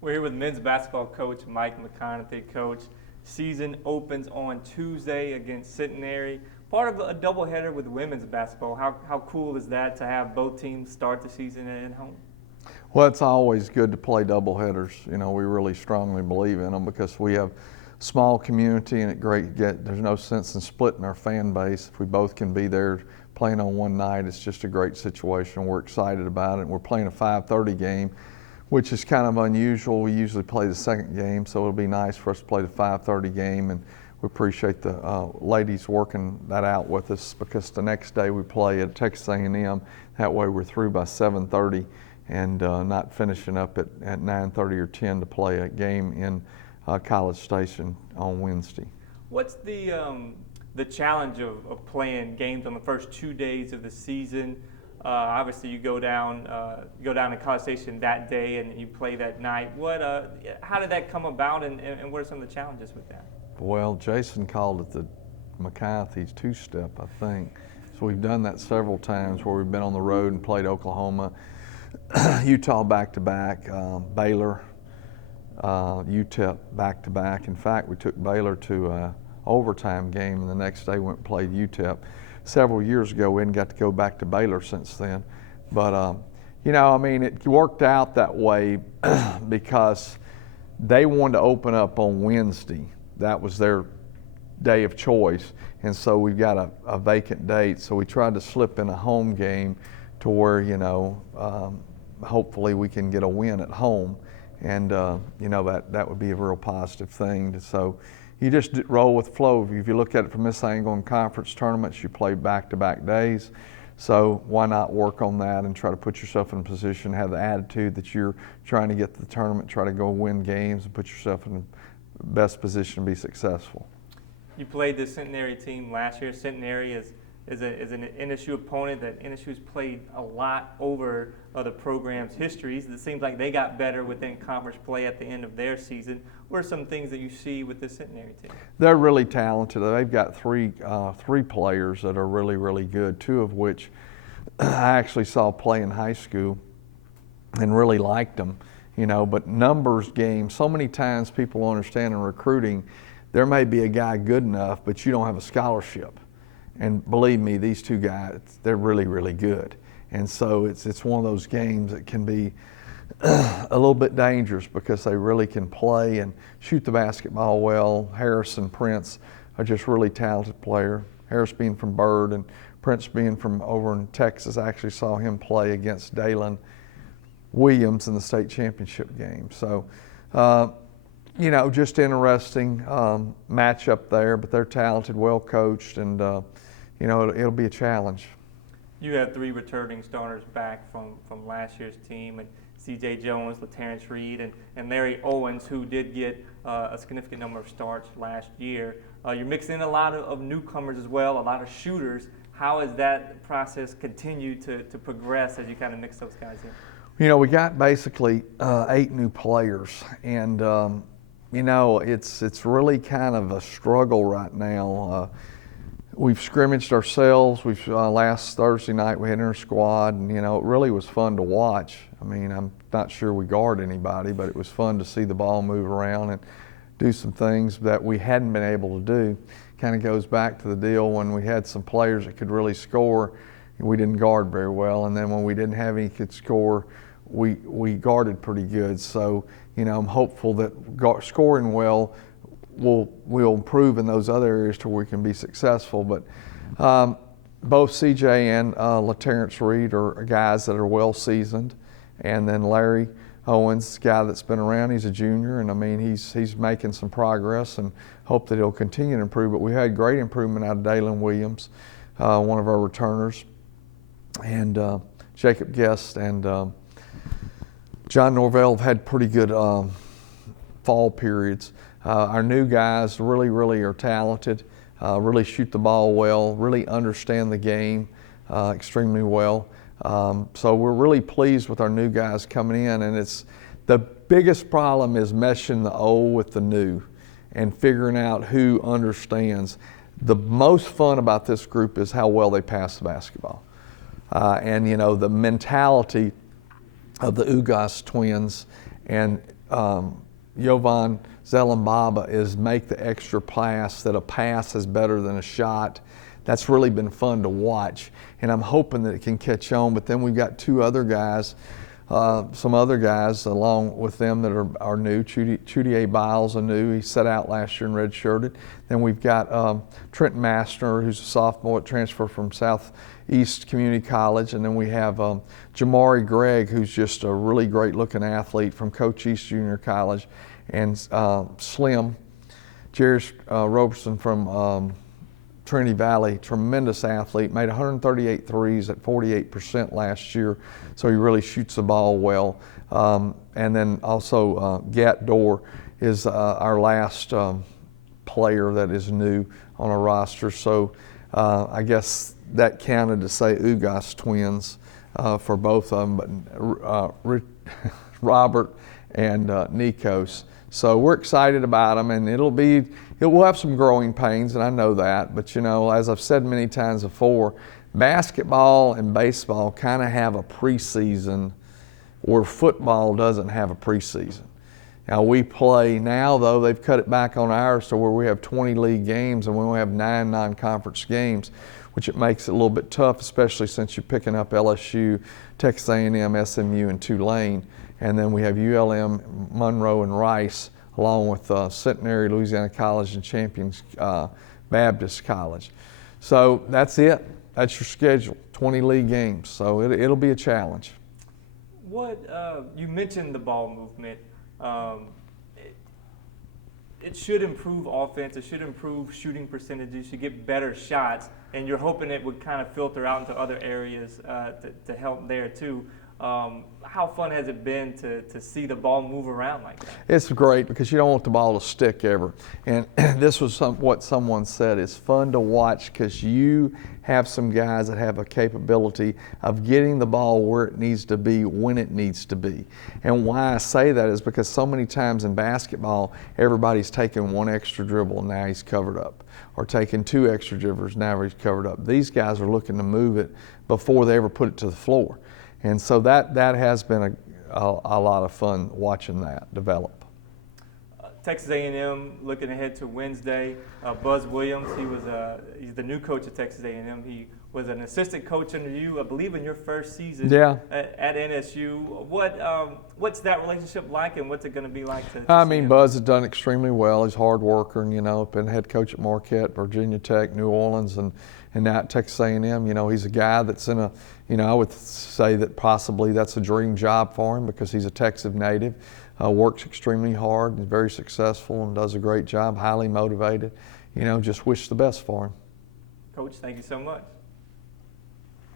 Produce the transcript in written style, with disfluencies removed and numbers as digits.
We're here with men's basketball coach Mike McConathy. Coach, season opens on Tuesday against Centenary. Part of a doubleheader with women's basketball. How cool is that to have both teams start the season at home? Well, it's always good to play doubleheaders. You know, we really strongly believe in them because we have a small community and there's no sense in splitting our fan base. If we both can be there playing on one night, it's just a great situation. We're excited about it. We're playing a 5:30 game, which is kind of unusual. We usually play the second game, so it'll be nice for us to play the 5:30 game, and we appreciate the ladies working that out with us because the next day we play at Texas A&M. That way we're through by 7:30 and not finishing up at 9:30 or 10 to play a game in College Station on Wednesday. What's the challenge of playing games on the first 2 days of the season? Obviously, you go down to College Station that day and you play that night. How did that come about, and what are some of the challenges with that? Well, Jason called it the McConathy's two-step, I think. So we've done that several times where we've been on the road and played Oklahoma, Utah back-to-back, Baylor, UTEP back-to-back. In fact, we took Baylor to an overtime game, and the next day went and played UTEP. Several years ago, we hadn't got to go back to Baylor since then. But, you know, I mean, it worked out that way because they wanted to open up on Wednesday. That was their day of choice. And so we've got a vacant date. So we tried to slip in a home game to where, you know, hopefully we can get a win at home. And, you know, that would be a real positive thing. So you just roll with flow. If you look at it from this angle in conference tournaments, you play back-to-back days. So why not work on that and try to put yourself in a position, have the attitude that you're trying to get to the tournament, try to go win games and put yourself in the best position to be successful. You played the Centenary team last year. Centenary is an NSU opponent that NSU has played a lot over the program's histories. It seems like they got better within conference play at the end of their season. What are some things that you see with the Centenary team? They're really talented. They've got three players that are really, really good, two of which I actually saw play in high school and really liked them. You know, but numbers game, so many times people understand in recruiting, there may be a guy good enough, but you don't have a scholarship. And believe me, these two guys, they're really, really good. And so it's one of those games that can be a little bit dangerous because they really can play and shoot the basketball well. Harris and Prince are just really talented player. Harris being from Byrd and Prince being from over in Texas. I actually saw him play against Dalen Williams in the state championship game. So, you know, just interesting matchup there, but they're talented, well coached, and, you know, it'll be a challenge. You have three returning starters back from last year's team, and C.J. Jones, LaTerrence Reed, and Larry Owens, who did get a significant number of starts last year. You're mixing in a lot of newcomers as well, a lot of shooters. How has that process continued to progress as you kind of mix those guys in? You know, we got basically 8 new players, and you know, it's really kind of a struggle right now. We've scrimmaged ourselves. Last Thursday night we had inter squad, and you know, it really was fun to watch. I mean, I'm not sure we guard anybody, but it was fun to see the ball move around and do some things that we hadn't been able to do. Kind of goes back to the deal when we had some players that could really score, we didn't guard very well, and then when we didn't have any could score, we guarded pretty good. So, you know, I'm hopeful that scoring well will improve in those other areas to where we can be successful. But both CJ and LaTerrence Reed are guys that are well seasoned, and then Larry Owens, guy that's been around, he's a junior, and I mean he's making some progress, and hope that he'll continue to improve. But we had great improvement out of Dalen Williams, one of our returners, and Jacob Guest and John Norvell have had pretty good fall periods. Our new guys really, really are talented, really shoot the ball well, really understand the game extremely well. So we're really pleased with our new guys coming in, and it's the biggest problem is meshing the old with the new and figuring out who understands. The most fun about this group is how well they pass the basketball. And you know, the mentality of the Ugas twins and Jovan Zelembaba is make the extra pass, that a pass is better than a shot. That's really been fun to watch, and I'm hoping that it can catch on. But then we've got two other guys, some other guys along with them that are new. Chudier Biles, a new. He set out last year and redshirted. Then we've got Trenton Mastner, who's a sophomore at transfer from Southeast Community College. And then we have Jamari Gregg, who's just a really great looking athlete from Coach East Junior College. And Slim, Jairus Roberson from Trinity Valley, tremendous athlete, made 138 threes at 48% last year, so he really shoots the ball well. And then also Gat Dorr is our last player that is new on our roster, so I guess that counted to say Ugas twins for both of them, but Robert and Nikos. So we're excited about them, and we'll have some growing pains, and I know that. But you know, as I've said many times before, basketball and baseball kind of have a preseason where football doesn't have a preseason. Now we play now, though, they've cut it back on ours to where we have 20 league games and we only have 9 non-conference games, which it makes it a little bit tough, especially since you're picking up LSU, Texas A&M, SMU, and Tulane. And then we have ULM, Monroe, and Rice, along with Centenary, Louisiana College, and Champions Baptist College. So that's it. That's your schedule, 20 league games. So it'll be a challenge. What you mentioned the ball movement. It should improve offense. It should improve shooting percentages. You get better shots, and you're hoping it would kind of filter out into other areas to help there too. How fun has it been to see the ball move around like that? It's great because you don't want the ball to stick ever. And this was what someone said. It's fun to watch because you have some guys that have a capability of getting the ball where it needs to be when it needs to be. And why I say that is because so many times in basketball, everybody's taking one extra dribble and now he's covered up, or taking 2 extra dribbles, now he's covered up. These guys are looking to move it before they ever put it to the floor. And so that has been a lot of fun watching that develop. Texas A&M looking ahead to Wednesday. Buzz Williams, he's the new coach of Texas A&M. He was an assistant coach under you, I believe, in your first season at NSU. What's that relationship like, and what's it going to be like to I mean, Buzz has done extremely well. He's a hard worker, and, you know, been head coach at Marquette, Virginia Tech, New Orleans, and now at Texas A&M. You know, he's a guy that's in a, you know, I would say that possibly that's a dream job for him because he's a Texas native, works extremely hard, is very successful, and does a great job, highly motivated. You know, just wish the best for him. Coach, thank you so much.